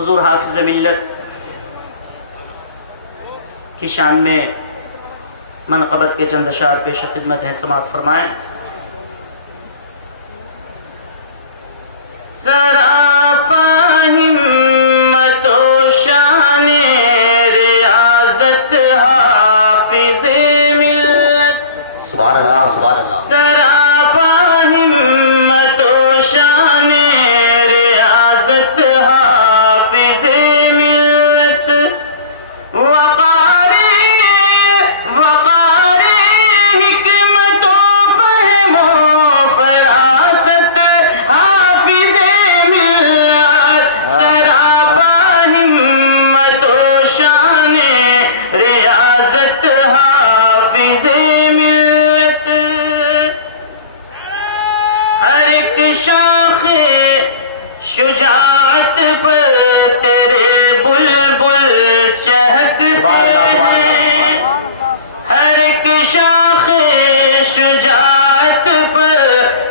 حضور حافظ ملت کی شان میں منقبت کے چند اشعار پیش خدمت ہے، سماعت فرمائیں۔ سراپا ہمت و شان ریاضت حافظ ملت، سراپا ہمت و شان ریاضت حافظ ملت، وقار حکمت و فہم و فراست حافظ ملت، سراپا ہمت و شان ریاضت حافظ ملت، ہر ایک شاخ شجاعت پر تیرے بلبل چہکتے ہیں، ہر ایک شاخ شجاعت پر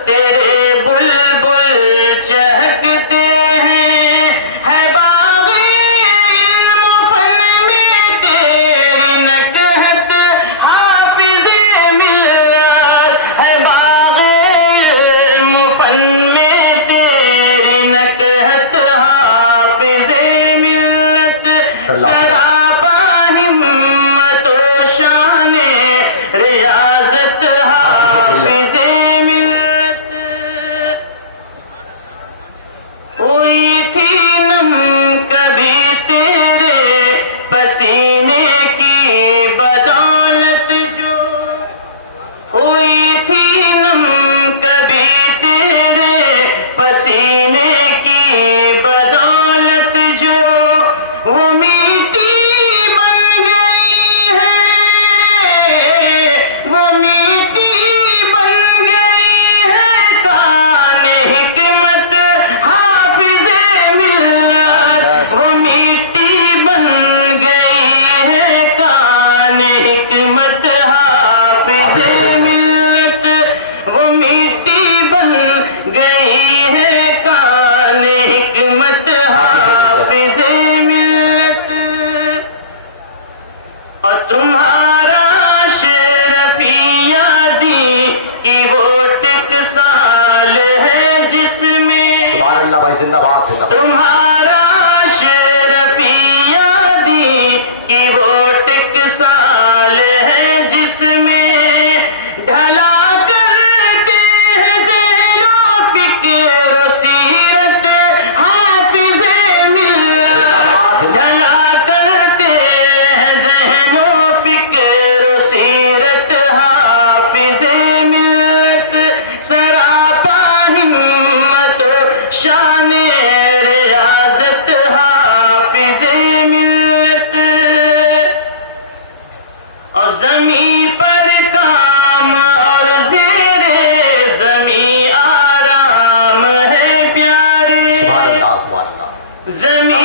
تیرے بلبل چہکتے ہیں، ہے باغی علم و فن میں تیری نکہت حافظ ملت، ہے باغی علم و فن میں تیری نکہت حافظ ملت، سراپا ہمت و شان ریاضت حافظ ملت، ہوئی تھی نم کبھی تیرے پسینے کی بدولت جو، ہوئی تھی نم کبھی تیرے پسینے کی بدولت جو، وہ میٹھی بن گئی ہے، وہ میٹھی بن گئی ہے کان حکمت حافظ ملت، وہ میٹھی بن گئی ہے کان حکمت حافظ ملت، وہ میٹھی بن گئی ہے کان حکمت حافظ ملت، اور تمہارا شرفی یادی کی وہ ٹکسال ہے جس میں، تمہارا شرفی یادی کی وہ ٹکسال ہے جس میں، ڈھلا کرتے ہیں ذہن و فکر و سیرت حافظ ملت، ڈھلا کرتے ہیں ذہن و فکر و سیرت حافظ ملت، سراپا ہمت و شان ریاضت حافظ ملت، اور زمین پر کام اور زیر زمین آرام ہے پیارے، زمین